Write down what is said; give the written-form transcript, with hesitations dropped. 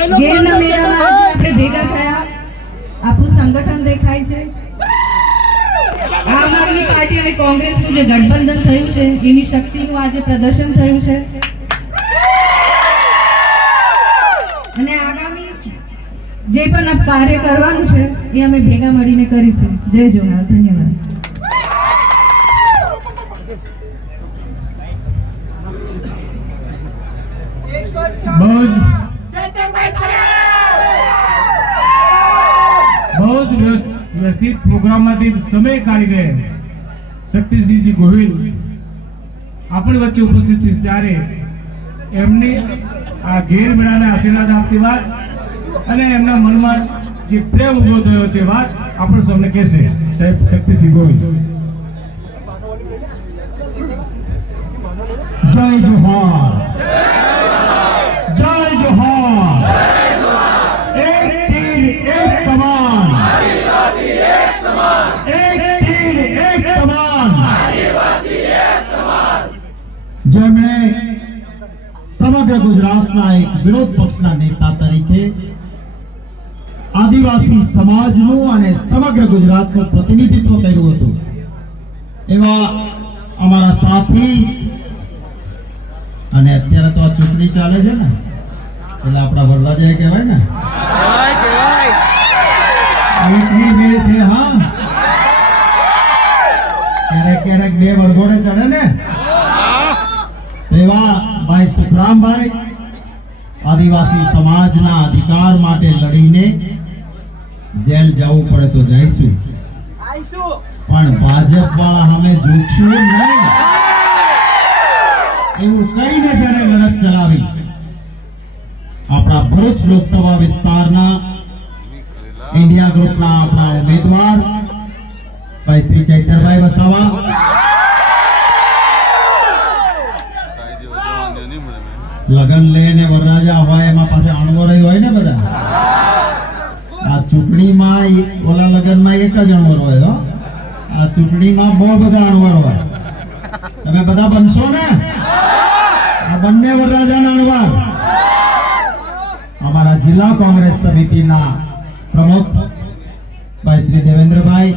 ગેરના મેળામાં આપણે ભેગા થયા, આપણું સંગઠન દેખાય છે। આમ આદમી પાર્ટી અને કોંગ્રેસનું જે ગઠબંધન થયું છે એની શક્તિનું આજે પ્રદર્શન થયું છે અને આગામી જે પણ કાર્ય કરવાનું છે એ અમે ભેગા મળીને કરીશું। જય જોહાર, ધન્યવાદ। बहुत व्यवस्थित प्रोग्राम समय काढ़ी गए शक्तिसिंह जी गोहिल अपनी वच्चे उपस्थित थी त्यारे एमनी आ घेर मेळाने आशीर्वाद आपती बात अने एमना मनमा जे प्रेम उभो थयो ते बात आपण सौने कहेशे। साहेब शक्तिसिंह गोहिल। जय जोहार, जय जोहार। एक तीर एक कमान, आदिवासी एक समान। एक तीर एक कमान, आदिवासी एक समान। जेमणे समग्र गुजरातना एक विरोध पक्षना नेता तरीके आदिवासी समाजનું અને સમગ્ર ગુજરાતનું પ્રતિનિધિત્વ કર્યું હતું એવા અમારા સાથી અને અત્યારે તો આ ચૂંટણી ચાલે છે ને એટલે આપણા વરરાજા કહેવાય ને ચૂંટણી બે છે। હા, ક્યારેક ક્યારેક બે વરઘોડે ચડે ને એવા ભાઈ સુખરામભાઈ આદિવાસી સમાજના અધિકાર માટે લડીને જેલ જવું પડે તો જઈશું પણ ભાજપ વાળા અમે ઝૂકશું નહીં એવું કહીને તેને લડત ચલાવી આપણા ભરૂચ લોકસભા વિસ્તારના इंडिया ग्रुपना अपना उम्मीदवार भाई श्री चैतरभाई वसावा लगन लेने वरराजा होय एमां पाछे अणवराई होय ने बधा आ चूंटणी मां ओला लगन मां एक ज अणवर होय हो आ चूंटणी मां बहु बधा अणवर होय तमे बधा बनशो ने आ बन्ने वरराजाना अणवर अमारा जिला कांग्रेस समितिना प्रमुख भाई श्री देवेंद्र भाई।